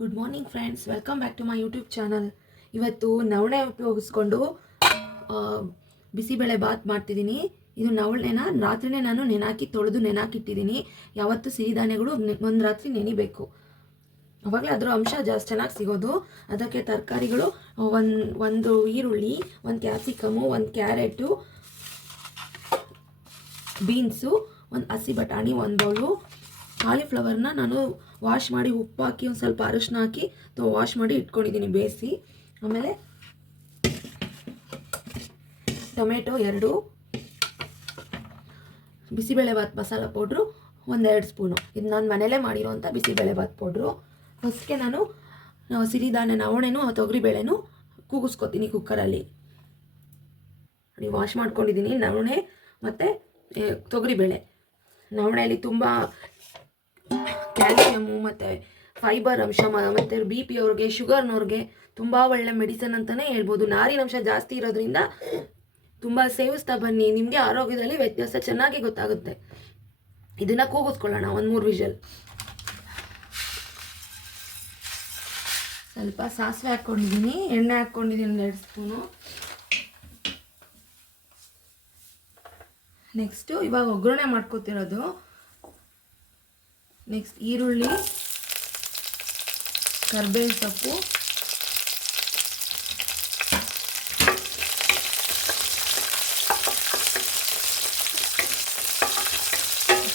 Good morning friends, welcome back to my YouTube channel. ಇವತ್ತು ನವಣೆ ಉಪಯೋಗಿಸ್ಕೊಂಡು ಬಿಸಿಬೇಳೆ ಬಾತ್ ಮಾಡ್ತಿದ್ದೀನಿ. ಇದು ನವಣೆನ ರಾತ್ರಿನೇ ನಾನು ನೆನಾಕಿ ತೊಳೆದು ನೆನಾಕಿಟ್ಟಿದ್ದೀನಿ. ಯಾವತ್ತು ಸಿರಿಧಾನ್ಯಗಳು ಒಂದು ರಾತ್ರಿ ನೆನಿಬೇಕು, ಅವಾಗಲೇ ಅದರ ಅಂಶ ಜಾಸ್ತಿ ಚೆನ್ನಾಗಿ ಸಿಗೋದು. ಅದಕ್ಕೆ ತರಕಾರಿಗಳು ಒಂದು ಈರುಳ್ಳಿ, ಒಂದು ಕ್ಯಾಪ್ಸಿಕಮು, ಒಂದು ಕ್ಯಾರೆಟು, ಬೀನ್ಸು, ಒಂದು ಹಸಿ ಬಟಾಣಿ, ಒಂದು ಬೌಲು ಕಾಲಿಫ್ಲವರ್ನ ನಾನು ವಾಶ್ ಮಾಡಿ ಉಪ್ಪು ಹಾಕಿ ಒಂದು ಸ್ವಲ್ಪ ಅರಿಶಿನ ಹಾಕಿ ವಾಶ್ ಮಾಡಿ ಇಟ್ಕೊಂಡಿದ್ದೀನಿ ಬೇಯಿಸಿ. ಆಮೇಲೆ tomato 2, bisibelebath masala powder 1-2 spoon. ಇದು ನಾನು ಮನೇಲೇ ಮಾಡಿರೋಂಥ ಬಿಸಿಬೇಳೆಭಾತ್ ಪೌಡ್ರು. ಫಸ್ಟ್ಗೆ ನಾನು ಸಿರಿಧಾನ್ಯ ನವಣೆನೂ ತೊಗರಿಬೇಳೆನೂ ಕೂಗಿಸ್ಕೊತೀನಿ ಕುಕ್ಕರಲ್ಲಿ. ವಾಶ್ ಮಾಡ್ಕೊಂಡಿದ್ದೀನಿ ನವಣೆ ಮತ್ತು ತೊಗರಿಬೇಳೆ. ನವಣೆಯಲ್ಲಿ ತುಂಬ ಕ್ಯಾಲ್ಸಿಯಮ್ಮು ಮತ್ತು ಫೈಬರ್ ಅಂಶ ಮತ್ತು BP ಅವ್ರಿಗೆ, ಶುಗರ್ನವ್ರಿಗೆ ತುಂಬ ಒಳ್ಳೆ ಮೆಡಿಸನ್ ಅಂತಲೇ ಹೇಳ್ಬೋದು. ನಾರಿನಂಶ ಜಾಸ್ತಿ ಇರೋದ್ರಿಂದ ತುಂಬ ಸೇವಿಸ್ತಾ ಬನ್ನಿ, ನಿಮಗೆ ಆರೋಗ್ಯದಲ್ಲಿ ವ್ಯತ್ಯಾಸ ಚೆನ್ನಾಗಿ ಗೊತ್ತಾಗುತ್ತೆ. ಇದನ್ನು ಕೂಗಿಸ್ಕೊಳ್ಳೋಣ 1-3 ವಿಷಲ್. ಸ್ವಲ್ಪ ಸಾಸಿವೆ ಹಾಕ್ಕೊಂಡಿದ್ದೀನಿ, ಎಣ್ಣೆ ಹಾಕ್ಕೊಂಡಿದ್ದೀನಿ 2 ಸ್ಪೂನು. ನೆಕ್ಸ್ಟು ಇವಾಗ ಒಗ್ಗರಣೆ ಮಾಡ್ಕೊತಿರೋದು. ನೆಕ್ಸ್ಟ್ ಈರುಳ್ಳಿ, ಕರಿಬೇವಿನ ಸೊಪ್ಪು,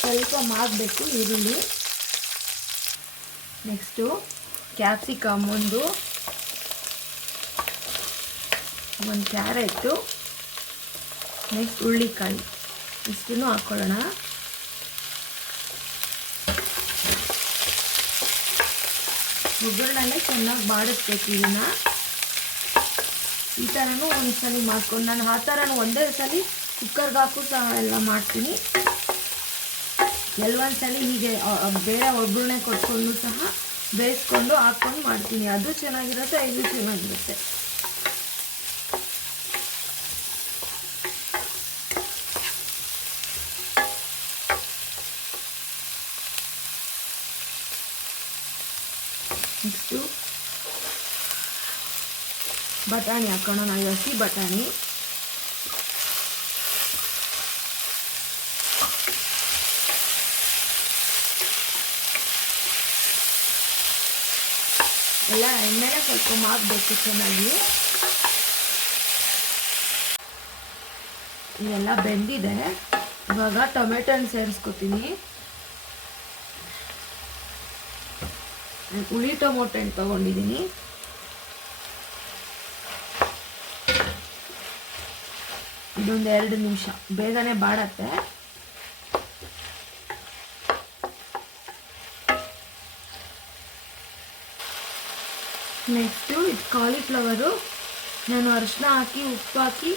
ಸ್ವಲ್ಪ ಮಾಗಬೇಕು ಈರುಳ್ಳಿ. ನೆಕ್ಸ್ಟು ಕ್ಯಾಪ್ಸಿಕಮ್ ಒಂದು ಕ್ಯಾರೆಟು, ನೆಕ್ಸ್ಟ್ ಹುಳ್ಳಿಕಾಯಿ ಇಷ್ಟನ್ನು ಹಾಕ್ಕೊಳ್ಳೋಣ. ಒಗ್ಗರಣೆಲ್ಲೇ ಚೆನ್ನಾಗಿ ಬಾಡಿಸ್ಬೇಕು. ಇದನ್ನು ಈ ಥರನೂ ಒಂದ್ಸಲಿ ಮಾಡ್ಕೊಂಡು, ನಾನು ಆ ಥರನೂ ಒಂದೇ ಸಲ ಕುಕ್ಕರ್ಗೆ ಹಾಕು ಸಹ ಎಲ್ಲ ಮಾಡ್ತೀನಿ. ಕೆಲವೊಂದ್ಸಲಿ ಹೀಗೆ ಬೇರೆ ಒಗ್ಗರಣೆ ಕೊಟ್ಕೊಂಡು ಸಹ ಬೇಯಿಸ್ಕೊಂಡು ಹಾಕ್ಕೊಂಡು ಮಾಡ್ತೀನಿ. ಅದು ಚೆನ್ನಾಗಿರುತ್ತೆ, ಇದು ಚೆನ್ನಾಗಿರುತ್ತೆ. ನೆಕ್ಸ್ಟು ಬಟಾಣಿ ಹಾಕೋಣ. ನಾವು ಹಸಿ ಬಟಾಣಿ, ಎಲ್ಲ ಎಣ್ಣೆನೇ ಸ್ವಲ್ಪ ಮಾಗಬೇಕು ಚೆನ್ನಾಗಿ. ಇದೆಲ್ಲ ಬೆಂದಿದೆ. ಇವಾಗ ಟೊಮೆಟೊನ ಸೇರಿಸ್ಕೊತೀನಿ. ಹುಳಿ ಟೊಮೊಟೊ ತೊಗೊಂಡಿದ್ದೀನಿ. ಇದೊಂದು 2 ನಿಮಿಷ, ಬೇಗನೆ ಬಾಡತ್ತೆ. ನೆಕ್ಸ್ಟು ಇದು ಕಾಲಿಫ್ಲವರು ನಾನು ಅರಿಶಿನ ಹಾಕಿ ಉಪ್ಪು ಹಾಕಿ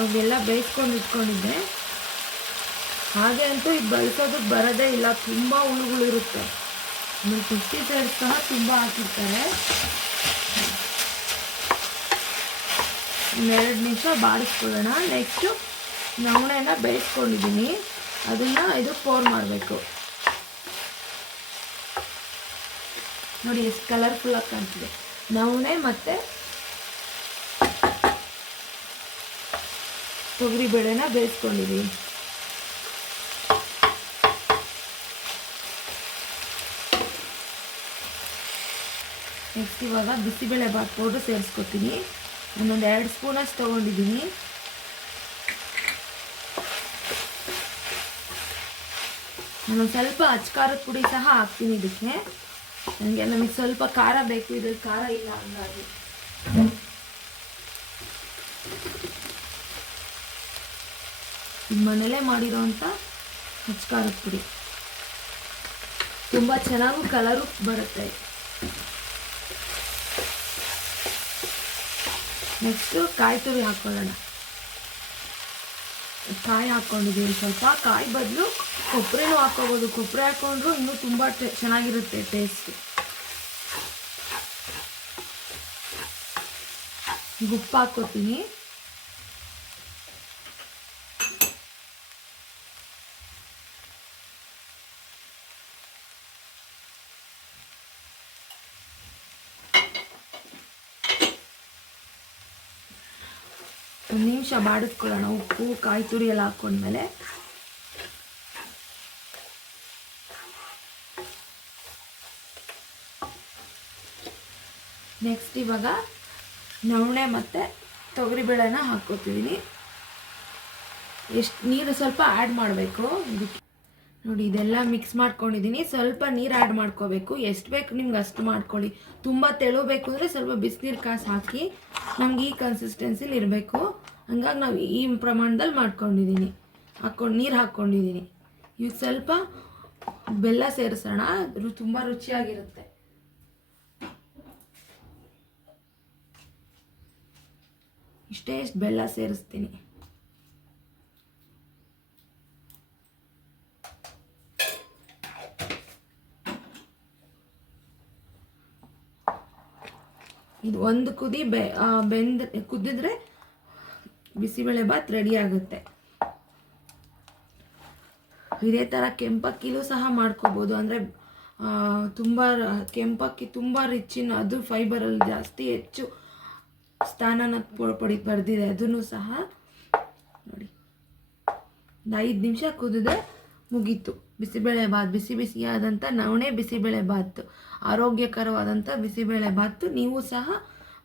ಅವೆಲ್ಲ ಬೇಯಿಸ್ಕೊಂಡು ಇಟ್ಕೊಂಡಿದ್ದೆ. ಹಾಗೆ ಅಂತೂ ಇದು ಬಳಸೋದಕ್ಕೆ ಬರೋದೇ ಇಲ್ಲ, ತುಂಬ ಹುಳುಗಳಿರುತ್ತೆ. ಆಮೇಲೆ ಪೆಸ್ಟಿಸೈಡ್ಸ್ ಸಹ ತುಂಬ ಹಾಕಿರ್ತಾರೆ. 2 ನಿಮಿಷ ಬಾಡಿಸ್ಕೊಳ್ಳೋಣ. ನೆಕ್ಸ್ಟು ನವಣೆನ ಬೇಯಿಸ್ಕೊಂಡಿದ್ದೀನಿ, ಅದನ್ನು ಇದಕ್ಕೆ ಪೋರ್ ಮಾಡಬೇಕು. ನೋಡಿ ಎಷ್ಟು ಕಲರ್ಫುಲ್ಲಾಗಿ ಕಾಣ್ತಿದೆ. ನವಣೆ ಮತ್ತು ತೊಗರಿಬೇಳೆನ ಬೇಯಿಸ್ಕೊಂಡಿದ್ದೀನಿ. ನೆಕ್ಸ್ಟ್ ಇವಾಗ ಬಿಸಿಬೇಳೆಭಾತ್ ಪೌಡ್ರು ಸೇರಿಸ್ಕೊತೀನಿ. ನಾನೊಂದು 2 ಸ್ಪೂನಷ್ಟು ತೊಗೊಂಡಿದ್ದೀನಿ. ನಾನೊಂದು ಸ್ವಲ್ಪ ಅಚ್ಕಾರದ ಪುಡಿ ಸಹ ಹಾಕ್ತೀನಿ ಇದಕ್ಕೆ. ನಮಗೆ ಸ್ವಲ್ಪ ಖಾರ ಬೇಕು, ಇದ್ರಲ್ಲಿ ಖಾರ ಇಲ್ಲ ಹಂಗಾಗಿ. ಇದು ಮನೇಲೇ ಮಾಡಿರೋಂಥ ಅಚ್ಕಾರದ ಪುಡಿ, ತುಂಬ ಚೆನ್ನಾಗೂ ಕಲರು ಬರುತ್ತೆ. ನೆಕ್ಸ್ಟು ಕಾಯಿ ತುರಿ ಹಾಕ್ಕೊಳ್ಳೋಣ. ಕಾಯಿ ಹಾಕ್ಕೊಂಡಿದ್ದೀವಿ ಸ್ವಲ್ಪ. ಕಾಯಿ ಬದಲು ಕೊಬ್ಬರಿನೂ ಹಾಕ್ಕೋಬೋದು, ಕೊಬ್ಬರಿ ಹಾಕ್ಕೊಂಡ್ರು ಇನ್ನೂ ತುಂಬ ಚೆನ್ನಾಗಿರುತ್ತೆ ಟೇಸ್ಟ್. ಉಪ್ಪು ಹಾಕ್ಕೋತೀನಿ. ಒಂದು ನಿಮಿಷ ಬಾಡಿಸ್ಕೊಳ್ಳೋಣ. ಉಪ್ಪು ಕಾಯಿ ತುರಿ ಎಲ್ಲ ಹಾಕ್ಕೊಂಡ್ಮೇಲೆ ನೆಕ್ಸ್ಟ್ ಇವಾಗ ನವಣೆ ಮತ್ತು ತೊಗರಿಬೇಳೆನ ಹಾಕ್ಕೊತಿದ್ದೀನಿ. ಎಷ್ಟು ನೀರು ಸ್ವಲ್ಪ ಆ್ಯಡ್ ಮಾಡಬೇಕು ಇದಕ್ಕೆ. ನೋಡಿ ಇದೆಲ್ಲ ಮಿಕ್ಸ್ ಮಾಡ್ಕೊಂಡಿದ್ದೀನಿ. ಸ್ವಲ್ಪ ನೀರು ಆ್ಯಡ್ ಮಾಡ್ಕೋಬೇಕು. ಎಷ್ಟು ಬೇಕು ನಿಮ್ಗೆ ಅಷ್ಟು ಮಾಡ್ಕೊಳ್ಳಿ. ತುಂಬ ತೆಳುಬೇಕು ಅಂದರೆ ಸ್ವಲ್ಪ ಬಿಸಿನೀರು ಕಾಸು ಹಾಕಿ. ನಮ್ಗೆ ಈ ಕನ್ಸಿಸ್ಟೆನ್ಸಿಲಿ ಇರಬೇಕು. ಹಂಗಾಗಿ ನಾವು ಈ ಪ್ರಮಾಣದಲ್ಲಿ ಮಾಡ್ಕೊಂಡಿದ್ದೀನಿ, ನೀರು ಹಾಕ್ಕೊಂಡಿದ್ದೀನಿ. ಈಗ ಸ್ವಲ್ಪ ಬೆಲ್ಲ ಸೇರಿಸೋಣ, ತುಂಬ ರುಚಿಯಾಗಿರುತ್ತೆ. ಇಷ್ಟೇ ಬೆಲ್ಲ ಸೇರಿಸ್ತೀನಿ. ಇದು ಒಂದು ಕುದಿ ಕುದ್ದಿದ್ರೆ ಬಿಸಿಬೇಳೆ ಬಾತ್ ರೆಡಿ ಆಗುತ್ತೆ. ಇದೇ ಥರ ಕೆಂಪಕ್ಕಿಲೂ ಸಹ ಮಾಡ್ಕೋಬೋದು. ಅಂದರೆ ತುಂಬ ಕೆಂಪಕ್ಕಿ ತುಂಬ ರಿಚ್ಚಿನ, ಅದು ಫೈಬರಲ್ಲಿ ಜಾಸ್ತಿ ಹೆಚ್ಚು ಸ್ಥಾನನ ಪಡೆದಿದೆ. ಅದನ್ನು ಸಹ ನೋಡಿ 5 ನಿಮಿಷ ಕುದಿದ್ರೆ ಮುಗೀತು ಬಿಸಿಬೇಳೆ ಬಾತ್. ಬಿಸಿ ಬಿಸಿಯಾದಂಥ ನವಣೆ ಬಿಸಿಬೇಳೆ ಬಾತ್, ಆರೋಗ್ಯಕರವಾದಂಥ ಬಿಸಿಬೇಳೆ ಬಾತ್. ನೀವು ಸಹ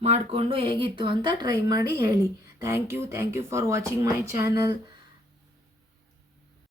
ಮಾಡಿಕೊಂಡು ಹೇಗಿತ್ತು ಅಂತ ಟ್ರೈ ಮಾಡಿ ಹೇಳಿ. Thank you for watching my channel.